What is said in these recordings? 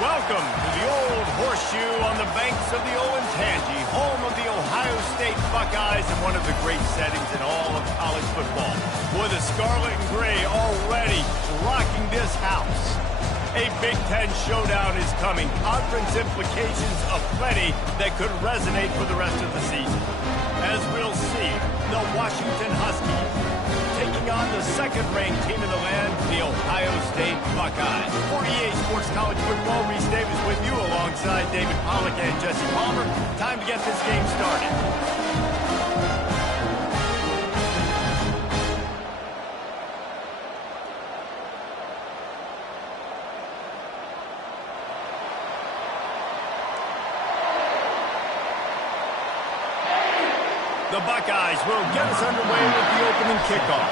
Welcome to the old horseshoe on the banks of the Olentangy, home of the Ohio State Buckeyes and one of the great settings in all of college football. Boy, the scarlet and gray already rocking this house. A Big Ten showdown is coming. Conference implications aplenty that could resonate for the rest of the season. As we'll see, the Washington Huskies taking on the second-ranked team in the land, the Ohio State Buckeyes. 48 Sports College Football, Reese Davis with you alongside David Pollack and Jesse Palmer. Time to get this game started. The Buckeyes will get us underway with the opening kickoff.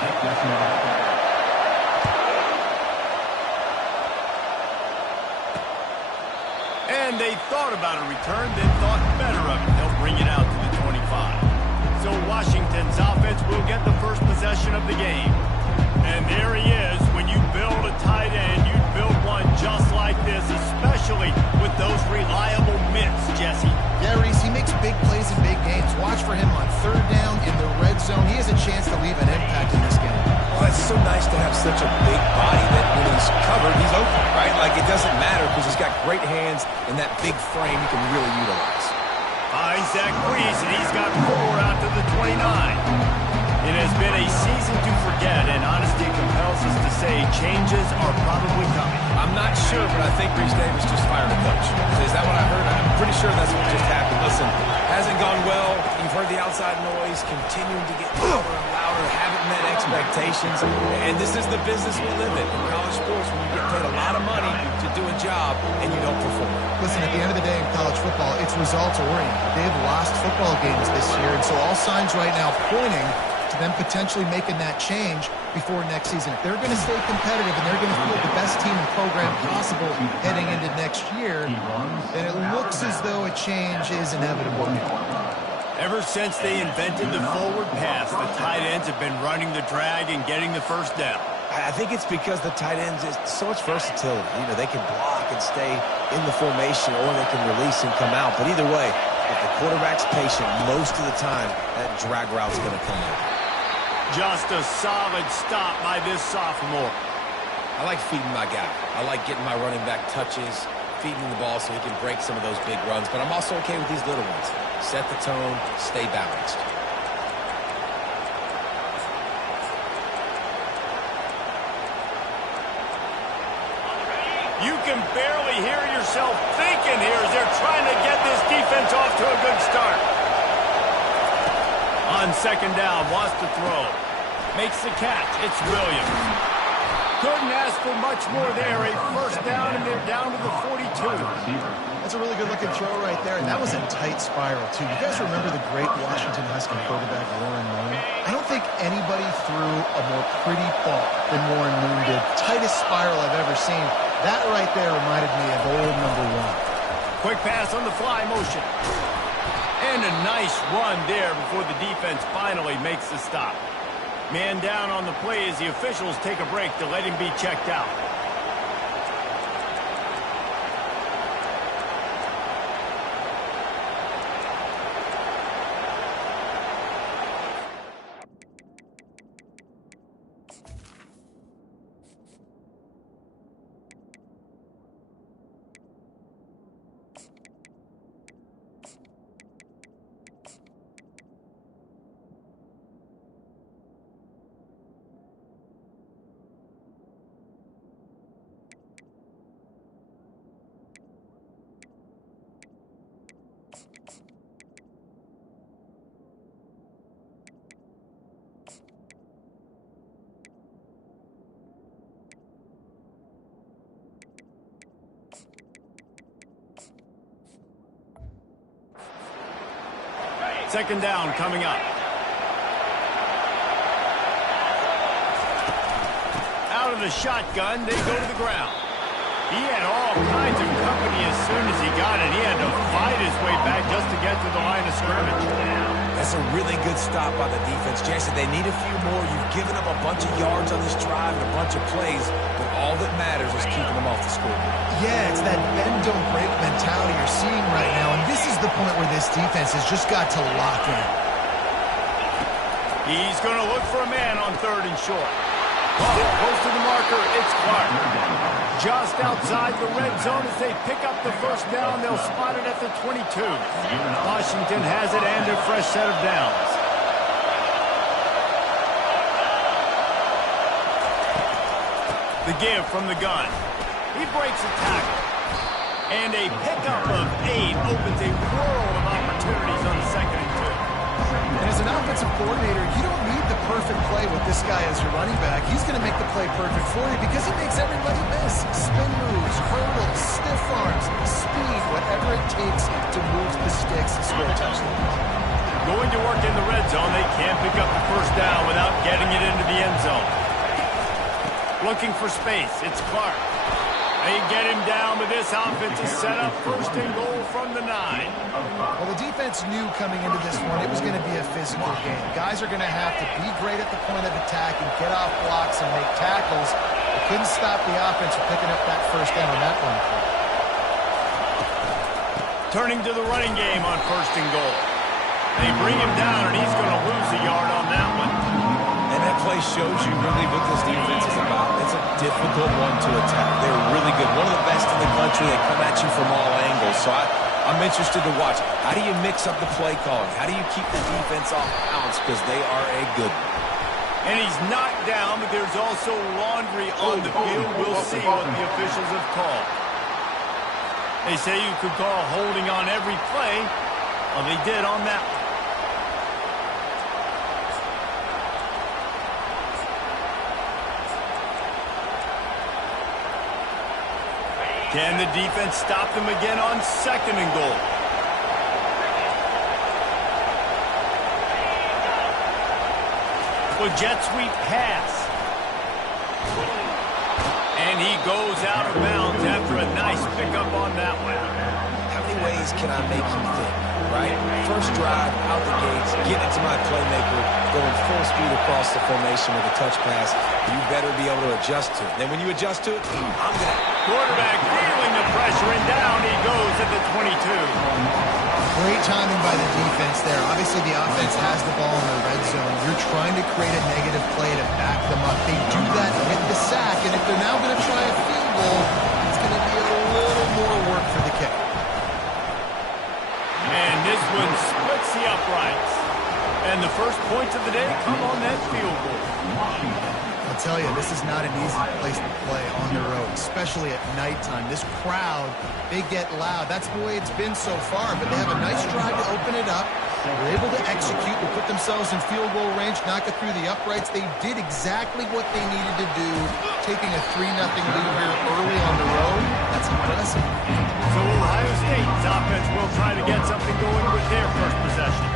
And they thought about a return, then thought better of it. They'll bring it out to the 25. So Washington's offense will get the first possession of the game. And there he is. When you build a tight end, you build one just like this, especially with those reliable mitts, Jesse. Yeah, Reese, he makes big plays in big games. Watch for him on third down in the red zone. He has a chance to leave an impact in this game. Well, it's so nice to have such a big body that when he's covered, he's open, right? Like, it doesn't matter because he's got great hands and that big frame he can really utilize. Finds Zach Breeze, and he's got 4 out to the 29. It has been a season to forget, and honesty compels us to say changes are probably coming. I'm not sure, but I think Reese Davis just fired a coach. Is that what I heard? I'm pretty sure that's what just happened. Listen, hasn't gone well. You've heard the outside noise, continuing to get louder and louder, haven't met expectations. And this is the business we live in college sports, when you get paid a lot of money to do a job and you don't perform. Listen, at the end of the day in college football, it's results-oriented. They've lost football games this year, and so all signs right now pointing to them potentially making that change before next season. If they're going to stay competitive and they're going to field the best team and program possible heading into next year, then it looks as though a change is inevitable. Ever since they invented the forward pass, the tight ends have been running the drag and getting the first down. I think it's because the tight ends is so much versatility. You know, they can block and stay in the formation, or they can release and come out. But either way, if the quarterback's patient, most of the time, that drag route's going to come in. Just a solid stop by this sophomore. I like feeding my guy. I like getting my running back touches, feeding the ball so he can break some of those big runs. But I'm also okay with these little ones. Set the tone, stay balanced. You can barely hear yourself thinking here as they're trying to get this defense off to a good start. On second down, wants to throw. Makes the catch. It's Williams. Couldn't ask for much more there. A first down, and they're down to the 42. That's a really good-looking throw right there, and that was a tight spiral, too. You guys remember the great Washington Husky quarterback, Warren Moon? I don't think anybody threw a more pretty ball than Warren Moon did. Tightest spiral I've ever seen. That right there reminded me of old number 1. Quick pass on the fly motion. And a nice run there before the defense finally makes the stop. Man down on the play as the officials take a break to let him be checked out. Second down coming up. Out of the shotgun, they go to the ground. He had all kinds of company as soon as he got it. He had to fight his way back just to get to the line of scrimmage. That's a really good stop by the defense. Jason, they need a few more. You've given up a bunch of yards on this drive and a bunch of plays, but all that matters is keeping them off the scoreboard. Yeah, it's that bend, don't break mentality you're seeing right now, and this is the point where this defense has just got to lock in. He's going to look for a man on 3rd and short. Close to the marker, it's Clark. Just outside the red zone as they pick up the first down. They'll spot it at the 22. Washington has it and a fresh set of downs. The give from the gun. He breaks a tackle. And a pickup of 8 opens a world of opportunities on 2nd and 2. And as an offensive coordinator, you don't need the perfect play with this guy as your running back. He's going to make the play perfect for you because he makes everybody miss. Spin moves, hurdles, stiff arms, speed, whatever it takes to move the sticks and score touchdowns. Going to work in the red zone, they can't pick up the first down without getting it into the end zone. Looking for space, it's Clark. They get him down, but this offense is set up 1st and goal from the 9. Well, the defense knew coming into this one it was going to be a physical game. Guys are going to have to be great at the point of attack and get off blocks and make tackles. They couldn't stop the offense from picking up that first down on that one. Turning to the running game on 1st and goal. They bring him down, and he's going to lose a yard on that one. And that play shows you really what this defense is about. It's a difficult one to attack. They're really good. One of the best in the country. They come at you from all angles. So I'm interested to watch. How do you mix up the play calling? How do you keep the defense off balance? Because they are a good one. And he's knocked down, but there's also laundry on the field. We'll see what the officials have called. They say you could call holding on every play. Well, they did on that one. Can the defense stop them again on 2nd and goal? Well, jet sweep pass. And he goes out of bounds after a nice pickup on that one. How many ways can I make you think, right? First drive, out the gates, get into my playmaker, going full speed across the formation with a touch pass. You better be able to adjust to it. Then when you adjust to it, I'm going to... Quarterback feeling the pressure, and down he goes at the 22. Great timing by the defense there. Obviously, the offense has the ball in the red zone. You're trying to create a negative play to back them up. They do that with the sack, and if they're now going to try a field goal, it's going to be a little more work for the kicker. And this one splits the uprights. And the first points of the day come on that field goal. I'll tell you, this is not an easy place to play on the road, especially at nighttime. This crowd, they get loud. That's the way it's been so far, but they have a nice drive to open it up. They're able to execute and put themselves in field goal range, knock it through the uprights. They did exactly what they needed to do, taking a 3-0 lead here early on the road. That's impressive. So Ohio State's offense will try to get something going with their first possession.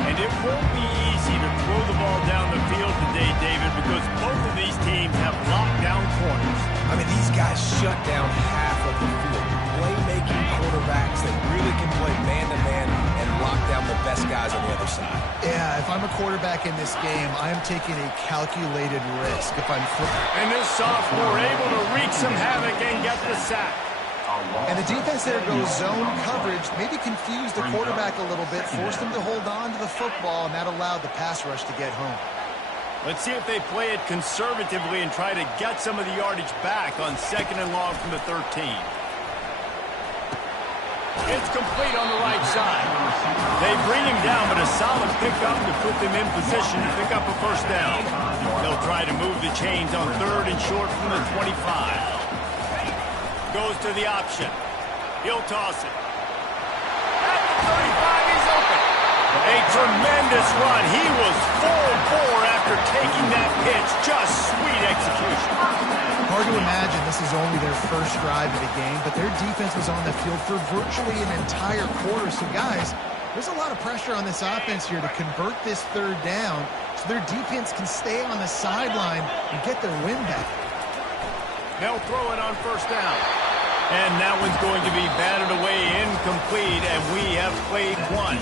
And it won't be easy to throw the ball down the field today, David, because both of these teams have locked down corners. I mean, these guys shut down half of the field. Playmaking quarterbacks that really can play man-to-man and lock down the best guys on the other side. Yeah, if I'm a quarterback in this game, I'm taking a calculated risk if I'm flipping. And this sophomore able to wreak some havoc and get the sack. And the defense there goes zone coverage, maybe confused the quarterback a little bit, forced him to hold on to the football, and that allowed the pass rush to get home. Let's see if they play it conservatively and try to get some of the yardage back on 2nd and long from the 13. It's complete on the right side. They bring him down, but a solid pickup to put them in position to pick up a first down. They'll try to move the chains on 3rd and short from the 25. Goes to the option. He'll toss it. At the 35, he's open. A tremendous run. He was full bore after taking that pitch. Just sweet execution. Hard to imagine this is only their first drive of the game, but their defense was on the field for virtually an entire quarter. So, guys, there's a lot of pressure on this offense here to convert this 3rd down so their defense can stay on the sideline and get their win back. They'll throw it on 1st down. And that one's going to be batted away incomplete, and we have played one.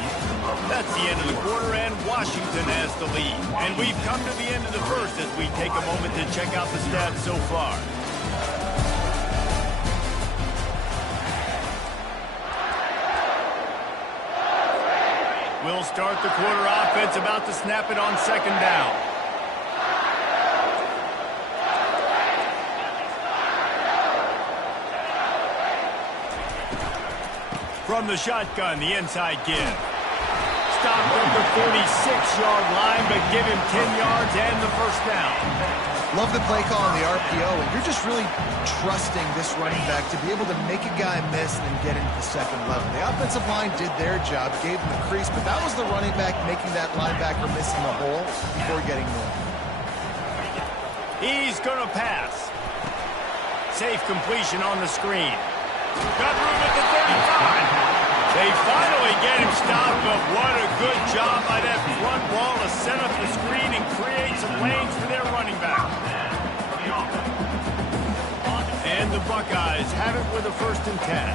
That's the end of the quarter, and Washington has the lead. And we've come to the end of the first as we take a moment to check out the stats so far. We'll start the quarter offense, about to snap it on second down. From the shotgun, the inside give. Stopped at the 46-yard line, but give him 10 yards and the first down. Love the play call on the RPO, and you're just really trusting this running back to be able to make a guy miss and then get into the second level. The offensive line did their job, gave him the crease, but that was the running back making that linebacker miss in the hole before getting there. He's going to pass. Safe completion on the screen. Got room at the 35. They finally get him stopped, but what a good job by that front wall to set up the screen and create some lanes for their running back. And the Buckeyes have it with a 1st and 10.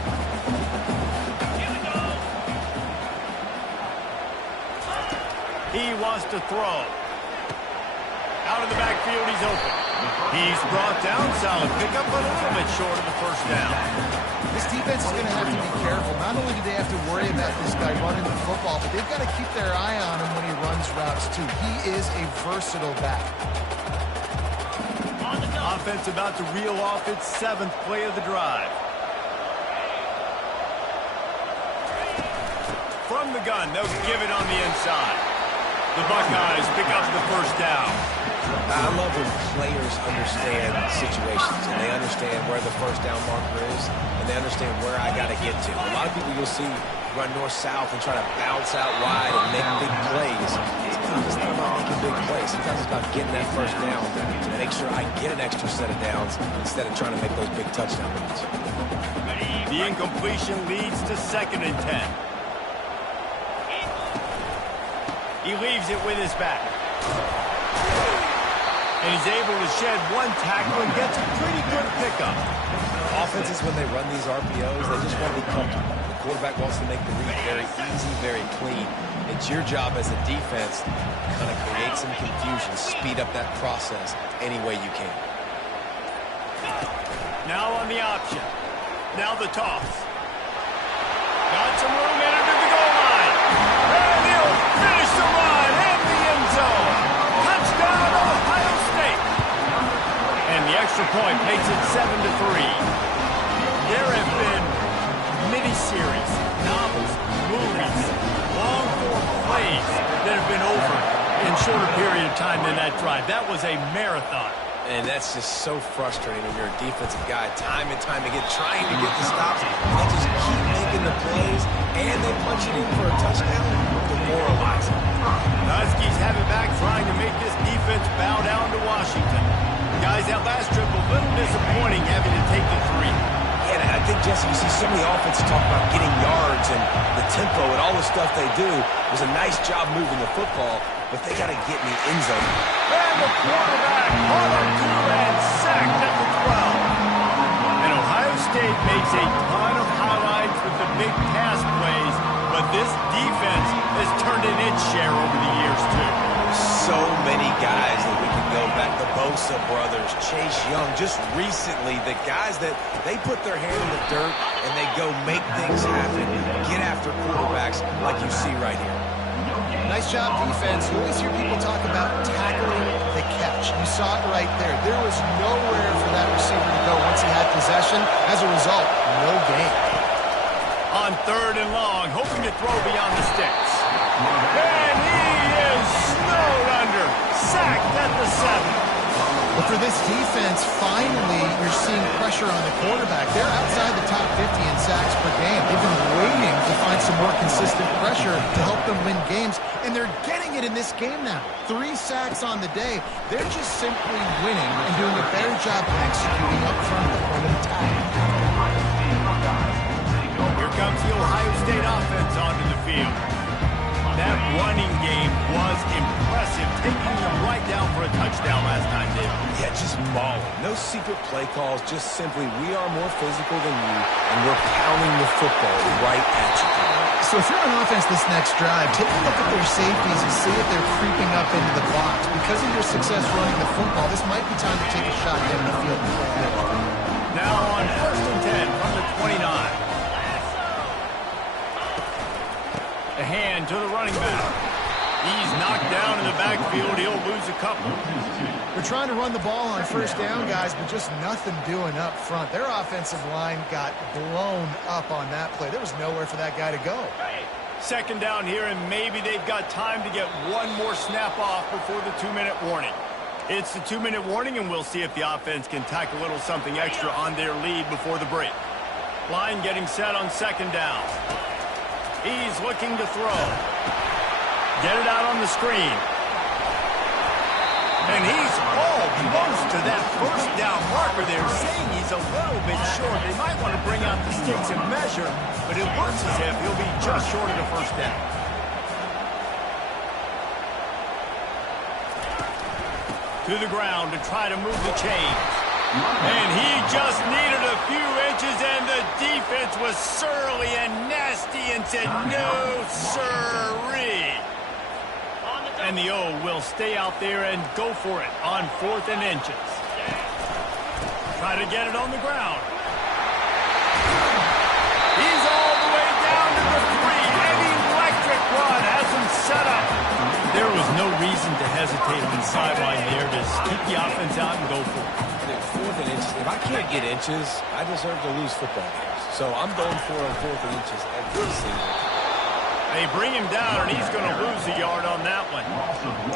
He wants to throw. Out of the backfield, he's open. He's brought down, solid pickup, but a little bit short of the first down. This defense is going to have to be careful. Not only do they have to worry about this guy running the football, but they've got to keep their eye on him when he runs routes, too. He is a versatile back. Offense about to reel off its 7th play of the drive. From the gun, they'll give it on the inside. The Buckeyes pick up the first down. I love when players understand situations and they understand where the first down marker is and they understand where I got to get to. A lot of people you'll see run north-south and try to bounce out wide and make big plays. Sometimes it's not about making big plays. Sometimes it's about getting that first down to make sure I get an extra set of downs instead of trying to make those big touchdown runs. The incompletion leads to 2nd and 10. He leaves it with his back. And he's able to shed one tackle and gets a pretty good pickup. Offenses, when they run these RPOs, they just want to be comfortable. The quarterback wants to make the read very easy, very clean. It's your job as a defense to kind of create some confusion, speed up that process any way you can. Now on the option. Now the toss. Got some room in under the goal line. And he'll finish the run in the end zone. Touchdown, Ohio State. And the extra point makes it 7-3. There have been miniseries, novels, movies, long-form plays that have been over in shorter period of time than that drive. That was a marathon. And that's just so frustrating when you're a defensive guy, time and time again, trying to get the stops, and they just keep making the plays, and they punch it in for a touchdown. Demoralizing. Huskies have it back, trying to make this defense bow down to Washington. Guys, that last trip a little disappointing, having to take the 3. Yeah, and I think, Jesse, you see so many offenses talk about getting yards and the tempo and all the stuff they do. It was a nice job moving the football, but they got to get in the end zone. And the quarterback, Harlan Turan, sacked at the 12. And Ohio State makes a ton of highlights with the big pass plays, but this defense has turned in its share over the years, too. So many guys that we can go back. The Bosa brothers, Chase Young, just recently, the guys that they put their hand in the dirt and they go make things happen, get after quarterbacks like you see right here. Nice job, defense. You always hear people talk about tackling the catch. You saw it right there. There was nowhere for that receiver to go once he had possession. As a result, no gain. On 3rd and long, hoping to throw beyond the sticks. And he is snowed under. Sacked at the 7. But for this defense, finally, you're seeing pressure on the quarterback. They're outside the top 50 in sacks per game. They've been waiting to find some more consistent pressure to help them win games, and they're getting it in this game now. 3 sacks on the day. They're just simply winning and doing a better job executing up front of the point of attack. Here comes the Ohio State offense onto the field. That running game was impressive, taking them right down for a touchdown last time, David. Yeah, just mauling. No secret play calls, just simply we are more physical than you, and we're pounding the football right at you. So if you're on offense this next drive, take a look at their safeties and see if they're creeping up into the box. Because of your success running the football, this might be time to take a shot down the field and play ahead. Now on 1st and 10 from the 29. A hand to the running back. He's knocked down in the backfield. He'll lose a couple. They're trying to run the ball on 1st down, guys, but just nothing doing up front. Their offensive line got blown up on that play. There was nowhere for that guy to go. 2nd down here, and maybe they've got time to get one more snap off before the 2-minute warning. It's the 2-minute warning, and we'll see if the offense can tack a little something extra on their lead before the break. Line getting set on 2nd down. He's looking to throw. Get it out on the screen. And he's close to that 1st down marker. They're saying he's a little bit short. They might want to bring out the sticks and measure, but it looks as if he'll be just short of the 1st down. To the ground to try to move the chains. And he just needed a few inches, and the defense was surly and nasty and said, no, sirree. And the O will stay out there and go for it on 4th and inches. Try to get it on the ground. He's all the way down to the 3. An electric run has him set up. There was no reason to hesitate on the sideline there. Just keep the offense out and go for it. 4th and inches. If I can't get inches, I deserve to lose football games. So I'm going for it on 4th and inches every single time. They bring him down, and he's going to lose a yard on that one.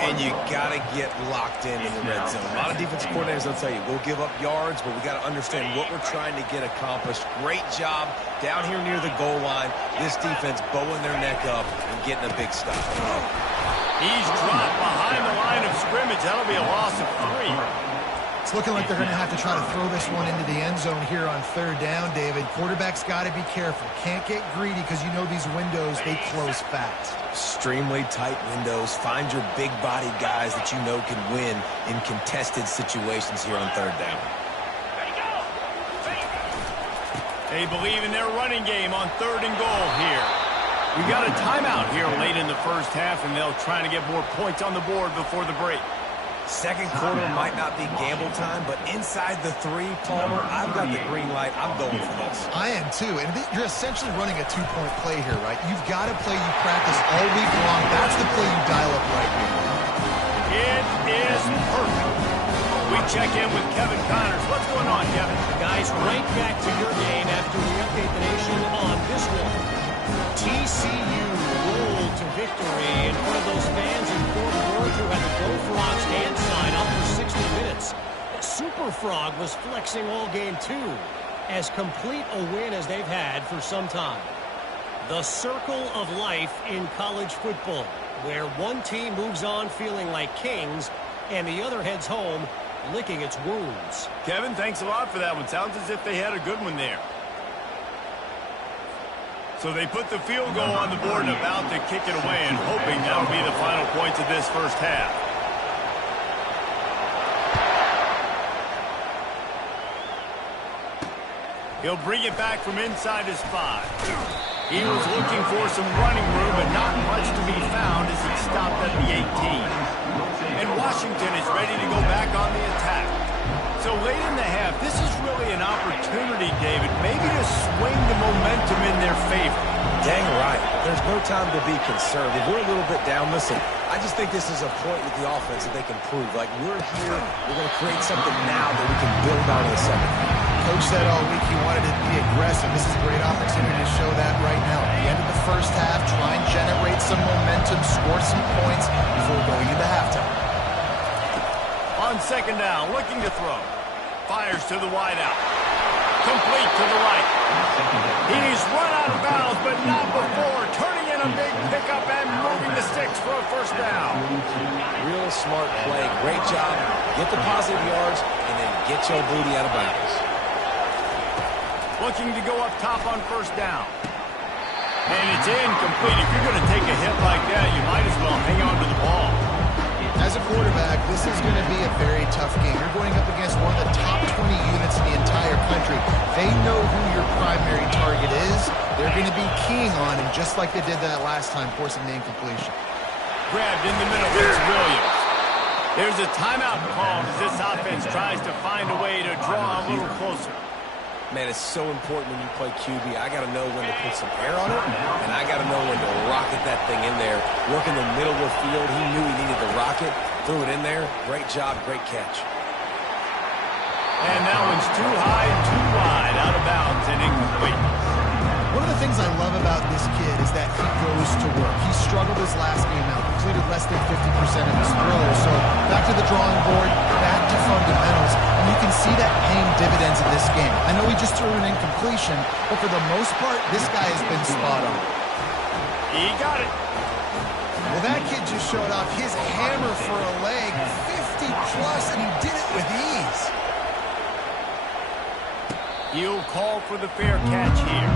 And you got to get locked in the red zone. A lot of defensive coordinators will tell you, we'll give up yards, but we got to understand what we're trying to get accomplished. Great job down here near the goal line. This defense bowing their neck up and getting a big stop. He's dropped behind the line of scrimmage. That'll be a loss of 3. It's looking like they're going to have to try to throw this one into the end zone here on 3rd down, David. Quarterback's got to be careful. Can't get greedy because you know these windows, they close fast. Extremely tight windows. Find your big body guys that you know can win in contested situations here on 3rd down. They believe in their running game on 3rd and goal here. We got a timeout here late in the 1st half, and they'll try to get more points on the board before the break. 2nd quarter might not be gamble time, but inside the 3, Palmer, I've got the green light. I'm going for this. I am too, and you're essentially running a 2-point play here, right? You've got a play you practice all week long. That's the play you dial up right here. It is perfect. We check in with Kevin Connors. What's going on, Kevin? Guys, right back to your game after we update the nation on this one. TCU rolled to victory in front of those fans in Fort Worth who had the Go Frogs hand sign up for 60 minutes. Super Frog was flexing all game too, as complete a win as they've had for some time. The circle of life in college football, where one team moves on feeling like kings and the other heads home licking its wounds. Kevin, thanks a lot for that one. Sounds as if they had a good one there. So they put the field goal on the board and about to kick it away, and hoping that'll be the final points of this 1st half. He'll bring it back from inside his 5. He was looking for some running room, but not much to be found as he stopped at the 18. And Washington is ready to go back on the attack. So late in the half, this is really an opportunity, David, maybe to swing the momentum in their favor. Dang right. There's no time to be conservative. We're a little bit down. Listen, I just think this is a point with the offense that they can prove. Like, we're here, we're going to create something now that we can build on in the 2nd half. Coach said all week he wanted to be aggressive. This is a great opportunity to show that right now. At the end of the 1st half, try and generate some momentum, score some points before going into halftime. On 2nd down, looking to throw. Fires to the wideout. Complete to the right. He's run out of bounds, but not before. Turning in a big pickup and moving the sticks for a 1st down. Real smart play. Great job. Get the positive yards, and then get your booty out of bounds. Looking to go up top on 1st down. And it's incomplete. If you're going to take a hit like that, you might as well hang on to the ball. As a quarterback, this is going to be a very tough tough game. You're going up against one of the top 20 units in the entire country. They know who your primary target is. They're going to be keying on him, just like they did that last time, forcing the incompletion. Grabbed in the middle. It's Williams. There's a timeout called as this offense tries to find a way to draw a little closer. Man, it's so important when you play QB. I got to know when to put some air on it, and I got to know when to rocket that thing in there. Work in the middle of the field. He knew he needed the rocket. Threw it in there. Great job, great catch. And that one's too high and too wide, out of bounds and incomplete. One of the things I love about this kid is that he goes to work. He struggled his last game out, completed less than 50% of his throws. So back to the drawing board, back to fundamentals, and you can see that paying dividends in this game. I know he just threw an incompletion, but for the most part, this guy has been spot on. He got it. Well, that kid just showed off his hammer for a leg, 50 plus, and he did it with ease. He'll call for the fair catch here.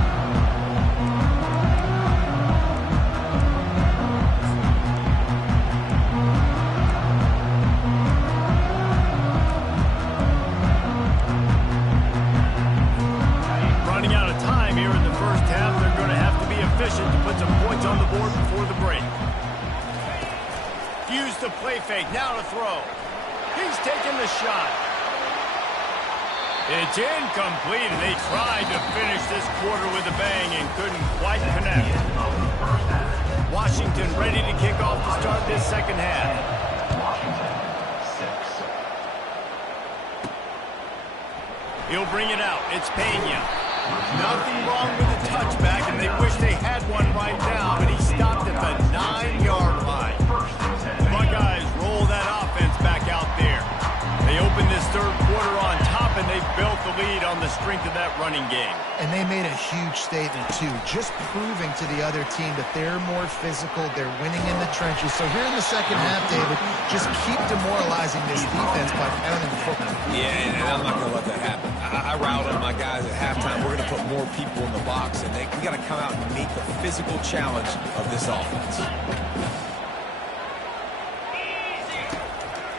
Running out of time here in the first half. They're going to have to be efficient to put some points on the board before the break. Use the play fake. Now to throw. He's taking the shot. It's incomplete, and they tried to finish this quarter with a bang and couldn't quite connect. Washington ready to kick off to start this second half. He'll bring it out. It's Pena. Nothing wrong with the touchback, and they wish they had one right now, but he stopped at the 9-yard line. The Buckeyes roll that offense back out there. They open this third quarter on top, and they built the lead on the strength of that running game. And they made a huge statement, too, just proving to the other team that they're more physical, they're winning in the trenches. So here in the second half, David, just keep demoralizing this defense by pounding the football. Yeah, and I'm not going to let that happen. I routed my guys at halftime. We're going to put more people in the box, and we got to come out and meet the physical challenge of this offense.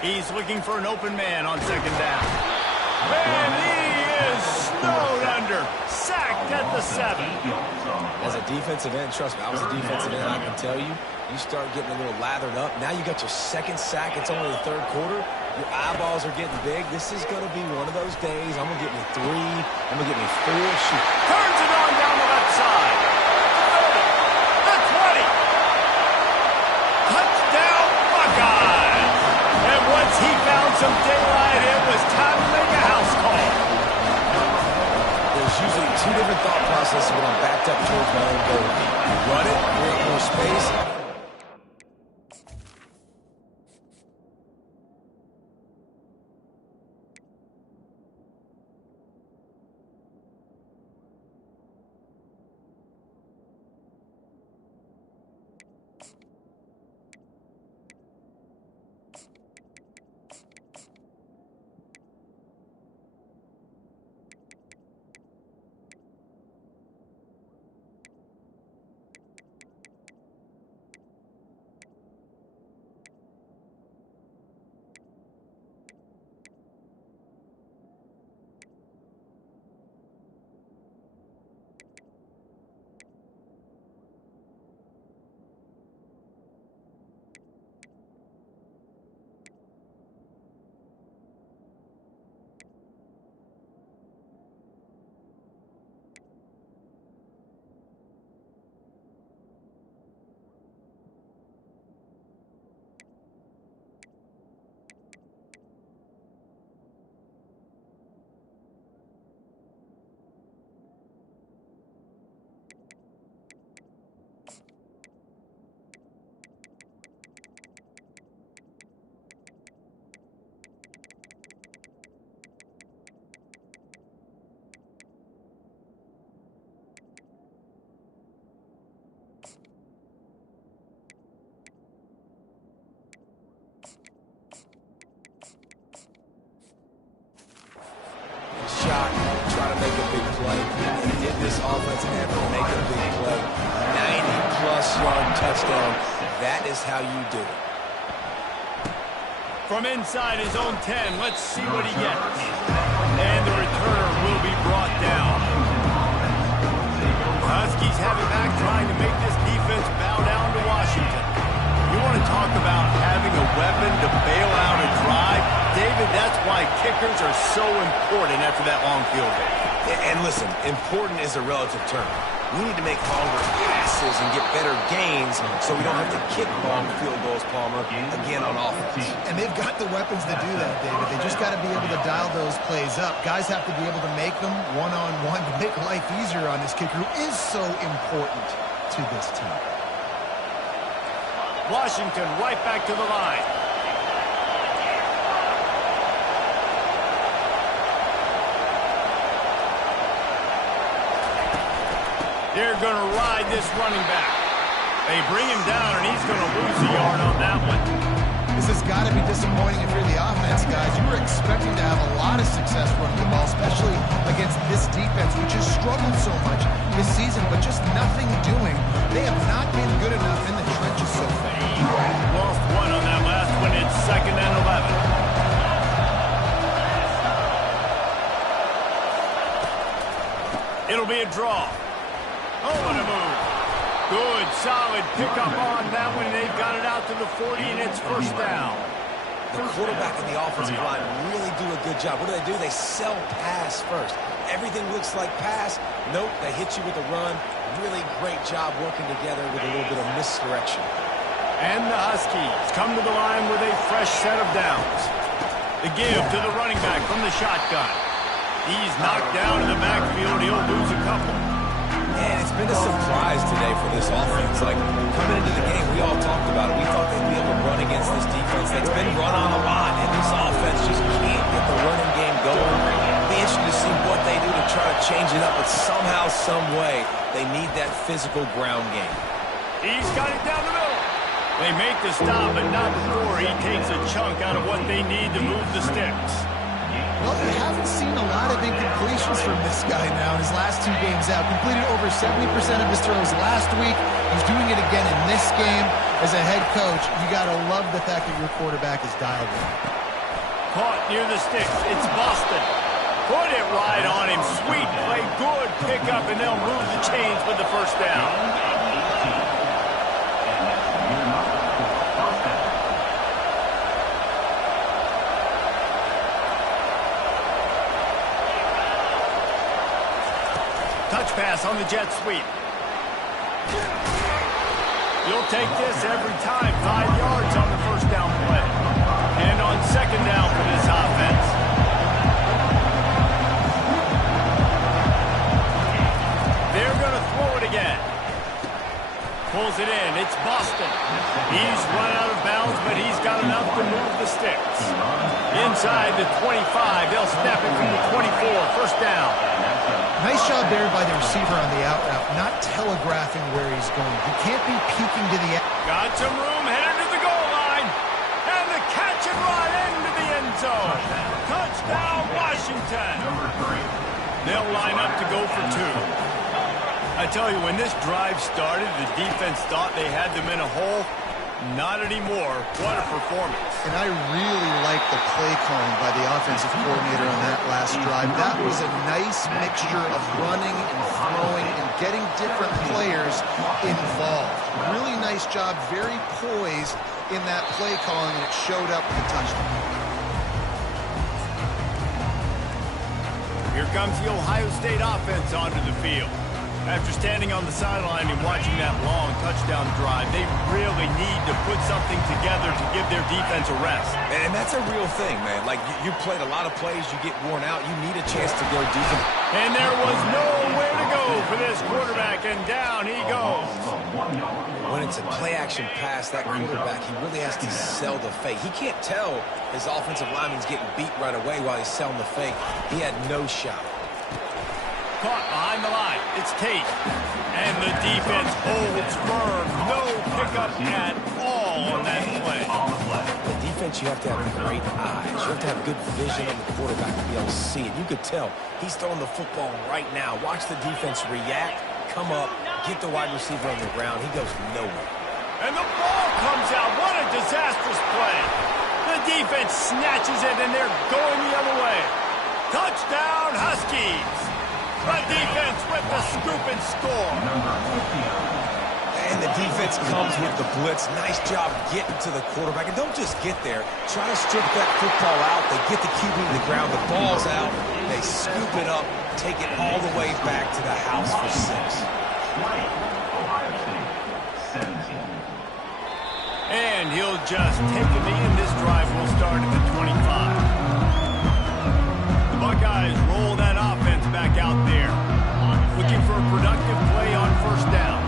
He's looking for an open man on second down. And he is snowed under. Sacked at the 7. As a defensive end, trust me, I was a defensive end. I can tell you, you start getting a little lathered up. Now you got your second sack. It's only the third quarter. Your eyeballs are getting big. This is going to be one of those days. I'm going to get me 3. I'm going to get me 4. Shoot. Turns it on down the left side. The 20. Touchdown, Buckeyes. And once he found some daylight, it was time to make a house call. There's usually 2 different thought processes when I'm backed up towards my own goal. You run it, create more space. Shot, try to make a big play. And did this offense ever make a big play? 90-plus yard touchdown. That is how you do it. from inside his own 10. Let's see what he gets. And the returner will be brought down. Huskies have it back, trying to make this defense bow down to Washington. You want to talk about having a weapon to bail out a drive? David, that's why kickers are so important after that long field goal. And listen, important is a relative term. We need to make longer passes and get better gains so we don't have to kick long field goals, Palmer, again on offense. And they've got the weapons to do that, David. They just got to be able to dial those plays up. Guys have to be able to make them one-on-one to make life easier on this kicker who is so important to this team. Washington right back to the line. They're going to ride this running back. They bring him down, and he's going to lose a yard on that one. This has got to be disappointing if you're the offense, guys. You were expecting to have a lot of success running the ball, especially against this defense, which has struggled so much this season, but just nothing doing. They have not been good enough in the trenches so far. Lost one on that last one. It's 2nd and 11. It'll be a draw. Oh, what a move. Good, solid pickup on that one. They've got it out to the 40, and it's 1st down. The quarterback and the offensive line really do a good job. What do? They sell pass first. Everything looks like pass. Nope, they hit you with a run. Really great job working together with a little bit of misdirection. And the Huskies come to the line with a fresh set of downs. The give to the running back from the shotgun. He's knocked down in the backfield. He'll lose a couple. And it's been a surprise today for this offense. Like, coming into the game, we all talked about it. We thought they'd be able to run against this defense that's been run on a lot, and this offense just can't get the running game going. It'll be interesting to see what they do to try to change it up, but somehow, some way, they need that physical ground game. He's got it down the middle. They make the stop, but not before he takes a chunk out of what they need to move the sticks. Well, you haven't seen a lot of incompletions from this guy now in his last 2 games out. Completed over 70% of his throws last week. He's doing it again in this game. As a head coach, you got to love the fact that your quarterback is dialed in. Caught near the sticks. It's Boston. Put it right on him. Sweet play. Good pickup, and they'll move the chains with the 1st down. Touch pass on the jet sweep. You'll take this every time. 5 yards on the 1st down play. And on 2nd down for this offense. They're going to throw it again. Pulls it in. It's Boston. He's run out of bounds, but he's got enough to move the sticks. Inside the 25. They'll snap it from the 24. 1st down. Nice job there by the receiver on the out route, not telegraphing where he's going. He can't be peeking to the... Got some room, headed to the goal line. And the catch and run into the end zone. Touchdown, Washington. They'll line up to go for 2. I tell you, when this drive started, the defense thought they had them in a hole. Not anymore. What a performance. And I really like the play calling by the offensive coordinator on that last drive. That was a nice mixture of running and throwing and getting different players involved. Really nice job, very poised in that play calling, and it showed up in the touchdown. Here comes the Ohio State offense onto the field. After standing on the sideline and watching that long touchdown drive, they really need to put something together to give their defense a rest. And that's a real thing, man. Like, you played a lot of plays, you get worn out, you need a chance to go deep. And there was nowhere to go for this quarterback, and down he goes. When it's a play-action pass, that quarterback, he really has to sell the fake. He can't tell his offensive lineman's getting beat right away while he's selling the fake. He had no shot. Caught behind the line. It's Tate. And the defense holds firm. No pickup at all on that play. The defense, you have to have great eyes. You have to have good vision on the quarterback to be able to see it. You could tell he's throwing the football right now. Watch the defense react, come up, get the wide receiver on the ground. He goes nowhere. And the ball comes out. What a disastrous play. The defense snatches it, and they're going the other way. Touchdown, Huskies. The defense with the scoop and score. And the defense comes with the blitz. Nice job getting to the quarterback. And don't just get there. Try to strip that football out. They get the QB to the ground. The ball's out. They scoop it up, take it all the way back to the house for 6. And he'll just take a knee, and this drive will start at the 25. The Buckeyes roll that offense back out there, looking for a productive play on first down.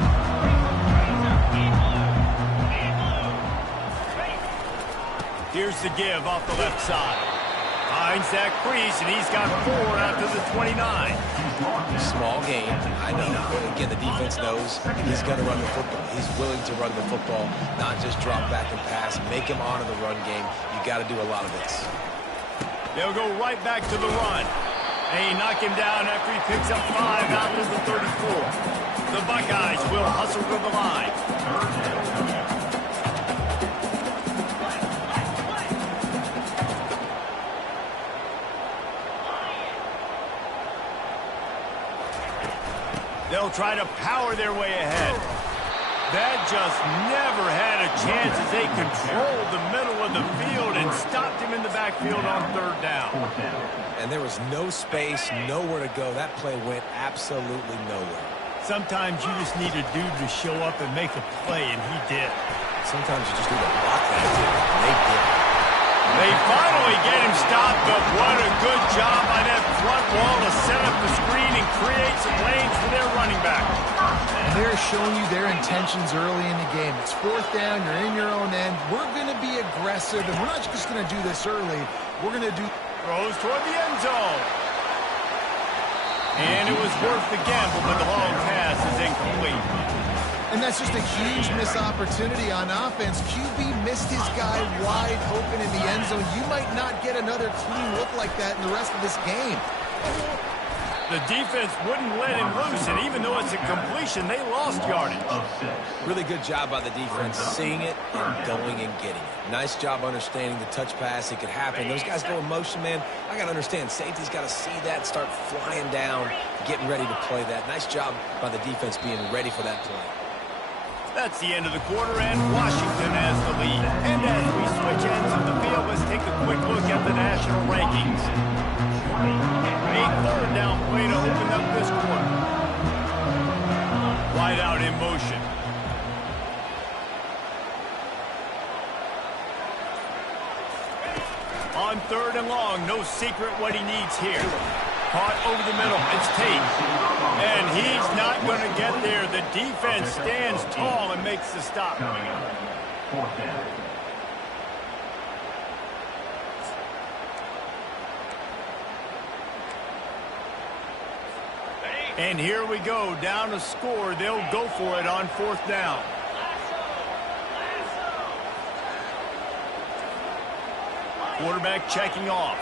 Here's the give off the left side. Finds that crease, and he's got 4 out to the 29. Small game, I know. But again, the defense knows he's going to run the football. He's willing to run the football, not just drop back and pass. Make him honor the run game. You got to do a lot of this. They'll go right back to the run. And he knock him down after he picks up 5 out to the 34. The Buckeyes will hustle to the line. They'll try to power their way ahead. That just never had a chance as they controlled the middle of the field and stopped him in the backfield on third down. And there was no space, nowhere to go. That play went absolutely nowhere. Sometimes you just need a dude to show up and make a play, and he did. Sometimes you just need to block that dude, and they did. They finally get him stopped, but what a good job by that front wall to set up the screen and create some lanes for their running back. And they're showing you their intentions early in the game. It's fourth down, you're in your own end. We're going to be aggressive, and we're not just going to do this early. We're going to do... Throws toward the end zone. And it was worth the gamble, but the long pass is incomplete. And that's just a huge missed opportunity on offense. QB missed his guy wide open in the end zone. You might not get another clean look like that in the rest of this game. The defense wouldn't let him loose, and even though it's a completion, they lost yardage. Really good job by the defense, seeing it and going and getting it. Nice job understanding the touch pass. It could happen. Those guys go in motion, man. I got to understand, safety's got to see that, start flying down, getting ready to play that. Nice job by the defense being ready for that play. That's the end of the quarter, and Washington has the lead. And as we switch ends of the field, let's take a quick look at the national rankings. A third down play to open up this quarter. Wide out in motion. On third and long, no secret what he needs here. Caught over the middle, it's Tate. And he's not going to get there. The defense stands tall and makes the stop. Fourth down. And here we go, down to score. They'll go for it on fourth down. Quarterback checking off.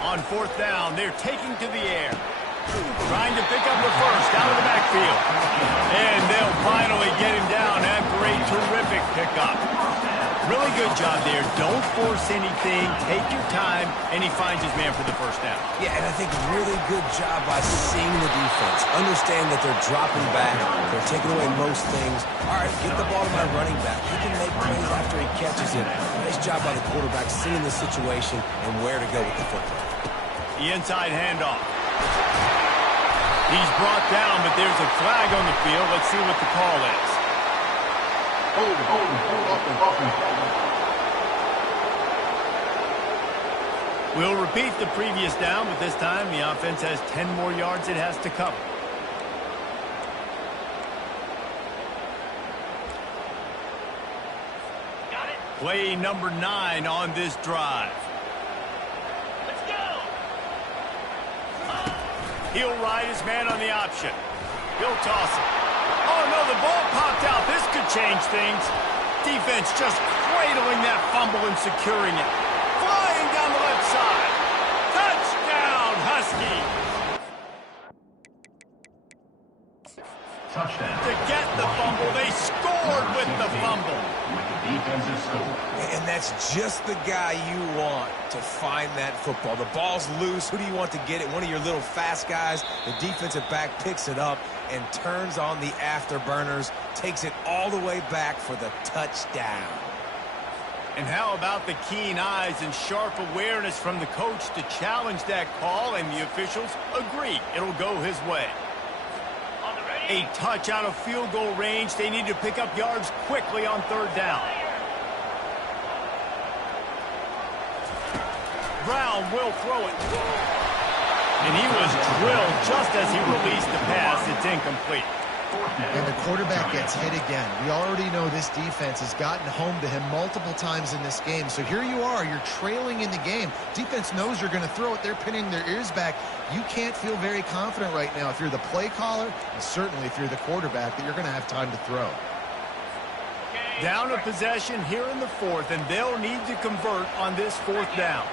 On fourth down, they're taking to the air. Trying to pick up the first out of the backfield. And they'll finally get him down after a terrific pickup. Really good job there. Don't force anything. Take your time. And he finds his man for the first down. Yeah, and I think really good job by seeing the defense. Understand that they're dropping back. They're taking away most things. All right, get the ball to my running back. He can make plays after he catches it. Nice job by the quarterback seeing the situation and where to go with the football. The inside handoff. He's brought down, but there's a flag on the field. Let's see what the call is. We'll repeat the previous down, but this time the offense has 10 more yards it has to cover. Got it. Play number 9 on this drive. Let's go. He'll ride his man on the option. He'll toss it. Oh, no, the ball popped out. This could change things. Defense just cradling that fumble and securing it. Flying down the left side. Touchdown, Huskies. Touchdown. To get the fumble, they scored with the fumble. Defensive score. And that's just the guy you want to find that football. The ball's loose. Who do you want to get it? One of your little fast guys. The defensive back picks it up and turns on the afterburners, takes it all the way back for the touchdown. And how about the keen eyes and sharp awareness from the coach to challenge that call, and the officials agree it'll go his way. A touch out of field goal range. They need to pick up yards quickly on third down. Brown will throw it. And he was drilled just as he released the pass. It's incomplete. And the quarterback gets hit again. We already know this defense has gotten home to him multiple times in this game. So here you are, you're trailing in the game. Defense knows you're going to throw it. They're pinning their ears back. You can't feel very confident right now if you're the play caller, and certainly if you're the quarterback, that you're going to have time to throw. Down a possession here in the fourth, and they'll need to convert on this fourth down.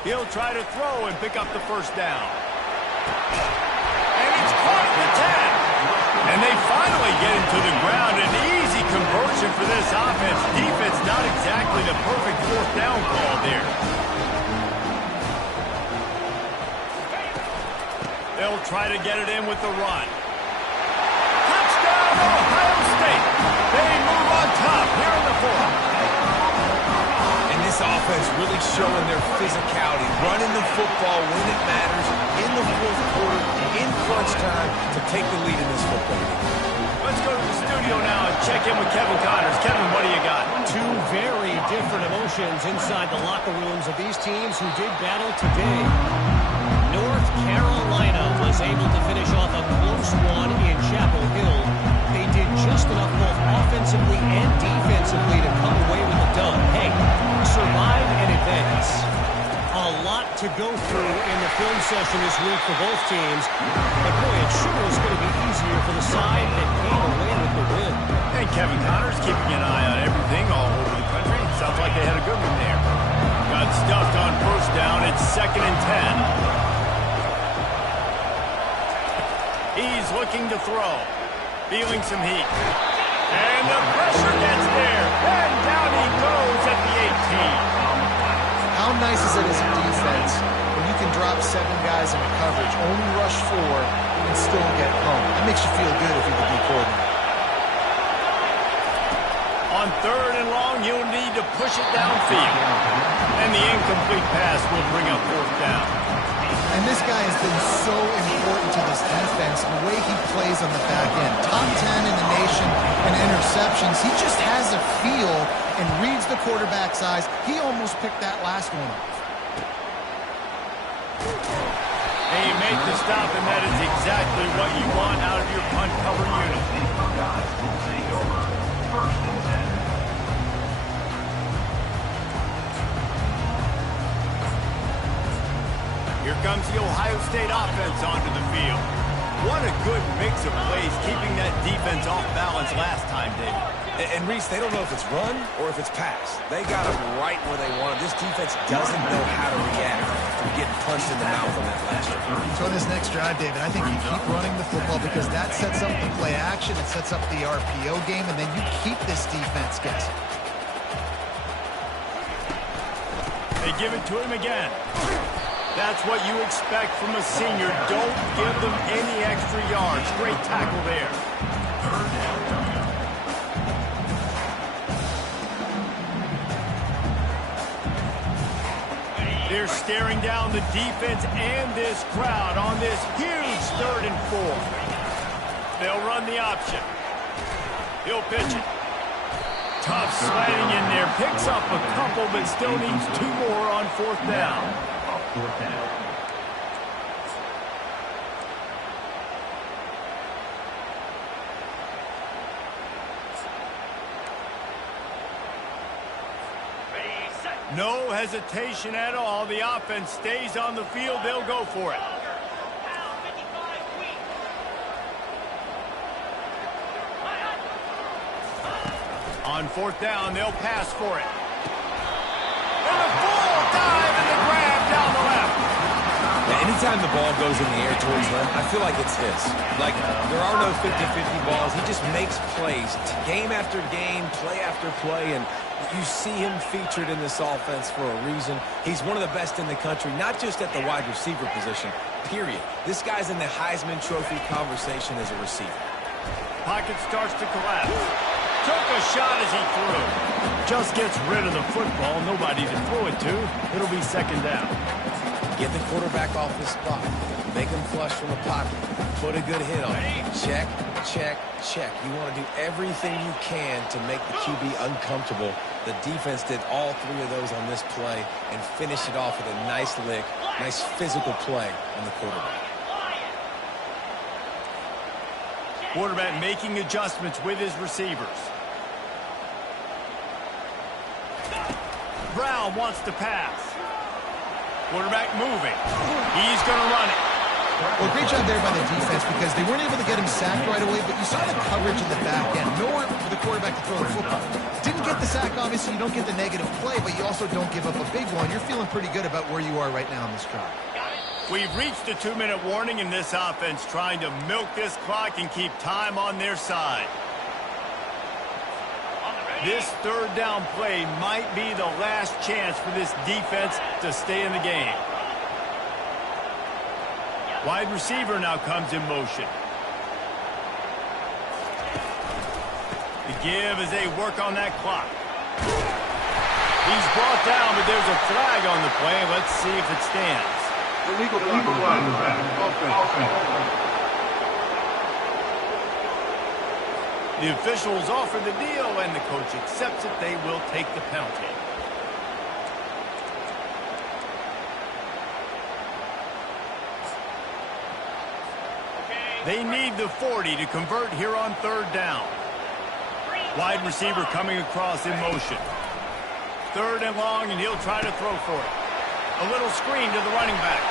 He'll try to throw and pick up the first down. And it's caught at the 10. And they finally get him to the ground. An easy conversion for this offense. Defense not exactly the perfect fourth down call there. They'll try to get it in with the run. Touchdown, Ohio State. They move on top here in the fourth. This offense really showing their physicality, running the football when it matters, in the fourth quarter, in crunch time, to take the lead in this football game. Let's go to the studio now and check in with Kevin Connors. Kevin, what do you got? Two very different emotions inside the locker rooms of these teams who did battle today. North Carolina was able to finish off a close one in Chapel Hill. They did just enough both offensively and defensively to come away with a dub. Hey, survive and advance. A lot to go through in the film session this week for both teams. But boy, it sure was going to be easier for the side that came away with the win. And Kevin Connors keeping an eye on everything all over the country. Sounds like they had a good one there. Got stuffed on first down. It's 2nd and 10. He's looking to throw. Feeling some heat. And the pressure gets there. And down he goes at the 18. How nice is it as a defense when you can drop 7 guys in a coverage, only rush 4, and still get home? That makes you feel good if you're the D coordinator. On 3rd and long, you'll need to push it downfield. And the incomplete pass will bring up 4th down. And this guy has been so important to this defense, the way he plays on the back end. Top 10 in the nation in interceptions. He just has a feel and reads the quarterback's eyes. He almost picked that last one off. And you make the stop, and that is exactly what you want out of your punt cover unit. Here comes the Ohio State offense onto the field. What a good mix of plays, keeping that defense off balance last time, David. And Reese, they don't know if it's run or if it's pass. They got them right where they want it. This defense doesn't know how to react to getting punched in the mouth on that last one. So in this next drive, David, I think you keep running the football because that sets up the play action, it sets up the RPO game, and then you keep this defense guessing. They give it to him again. That's what you expect from a senior. Don't give them any extra yards. Great tackle there. They're staring down the defense and this crowd on this huge 3rd and 4. They'll run the option. He'll pitch it. Tough slanting in there. Picks up a couple, but still needs 2 more on 4th down. 4th down. No hesitation at all. The offense stays on the field. They'll go for it. On 4th down, they'll pass for it. And a full dive and the grab down the left. Anytime Anytime the ball goes in the air towards him, I feel like it's his. Like, there are no 50-50 balls. He just makes plays game after game, play after play, and you see him featured in this offense for a reason. He's one of the best in the country, not just at the wide receiver position, period. This guy's in the Heisman Trophy conversation as a receiver. Pocket starts to collapse. Took a shot as he threw. Just gets rid of the football. Nobody to throw it to. It'll be second down. Get the quarterback off his spot. Make him flush from the pocket. Put a good hit on him. Check, check, check. You want to do everything you can to make the QB uncomfortable. The defense did all three of those on this play and finished it off with a nice lick, nice physical play on the quarterback. Quarterback making adjustments with his receivers. Brown wants to pass. Quarterback moving. He's going to run it. Well, great job there by the defense because they weren't able to get him sacked right away, but you saw the coverage in the back end. Nowhere for the quarterback to throw the football. Didn't get the sack, obviously. You don't get the negative play, but you also don't give up a big one. You're feeling pretty good about where you are right now in this drive. We've reached the 2-minute warning in this offense, trying to milk this clock and keep time on their side. This third down play might be the last chance for this defense to stay in the game. Wide receiver now comes in motion. The give as they work on that clock. He's brought down, but there's a flag on the play. Let's see if it stands. Illegal flag. Offense. The officials offer the deal, and the coach accepts it. They will take the penalty. They need the 40 to convert here on third down. Wide receiver coming across in motion. Third and long, and he'll try to throw for it. A little screen to the running back.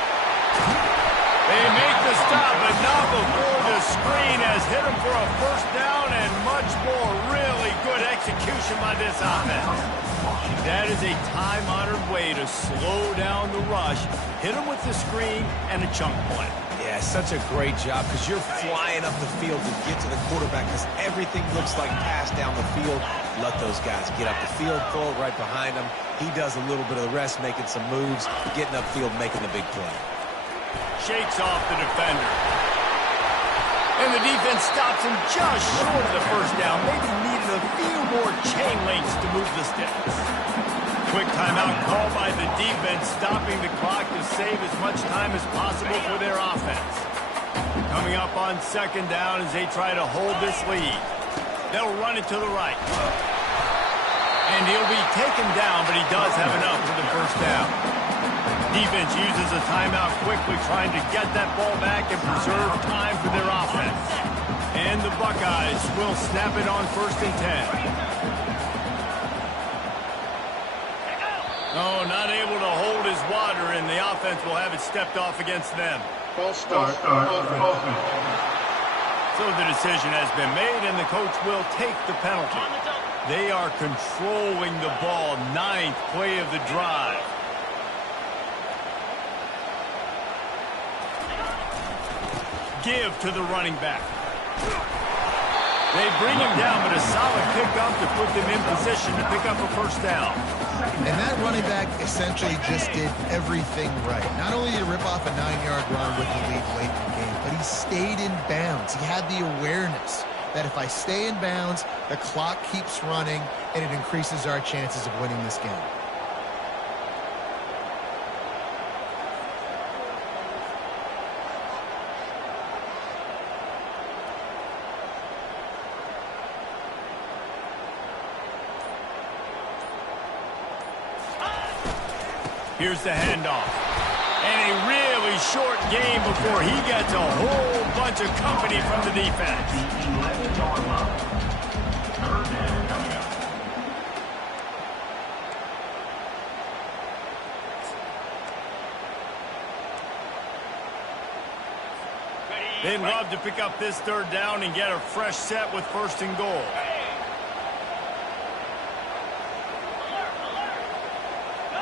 They make the stop, but not before the screen has hit him for a first down and much more. Really good execution by this offense. That is a time-honored way to slow down the rush, hit him with the screen, and a chunk play. Yeah, such a great job because you're flying up the field to get to the quarterback because everything looks like pass down the field. Let those guys get up the field, throw it right behind him. He does a little bit of the rest, making some moves, getting upfield, making the big play. Shakes off the defender. And the defense stops him just short of the first down. Maybe needed a few more chain links to move the sticks. Quick timeout call by the defense, stopping the clock to save as much time as possible for their offense. Coming up on second down as they try to hold this lead. They'll run it to the right. And he'll be taken down, but he does have enough for the first down. Defense uses a timeout quickly, trying to get that ball back and preserve time for their offense. And the Buckeyes will snap it on 1st and 10. No, not able to hold his water, and the offense will have it stepped off against them. False start. So the decision has been made, and the coach will take the penalty. They are controlling the ball. 9th play of the drive. Give to the running back. They bring him down, but a solid pickup to put them in position to pick up a first down. And that running back essentially just did everything right. Not only did he rip off a 9-yard run with the lead late in the game, but he stayed in bounds. He had the awareness that if I stay in bounds, the clock keeps running, and it increases our chances of winning this game. Here's the handoff. And a really short game before he gets a whole bunch of company from the defense. They'd love to pick up this third down and get a fresh set with 1st and goal.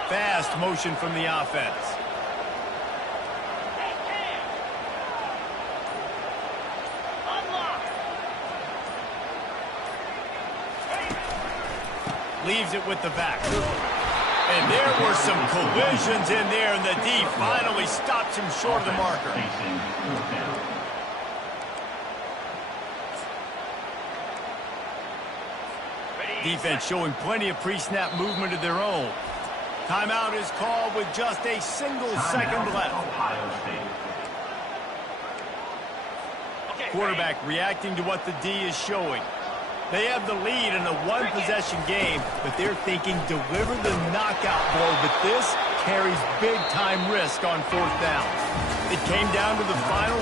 Fast motion from the offense. leaves it with the back. And there were some collisions in there, and the D finally stops him short of the marker. Defense showing plenty of pre-snap movement of their own. Timeout is called with just a single second left. Quarterback reacting to what the D is showing. They have the lead in a one-possession game, but they're thinking deliver the knockout blow, but this carries big-time risk on fourth down. It came down to the final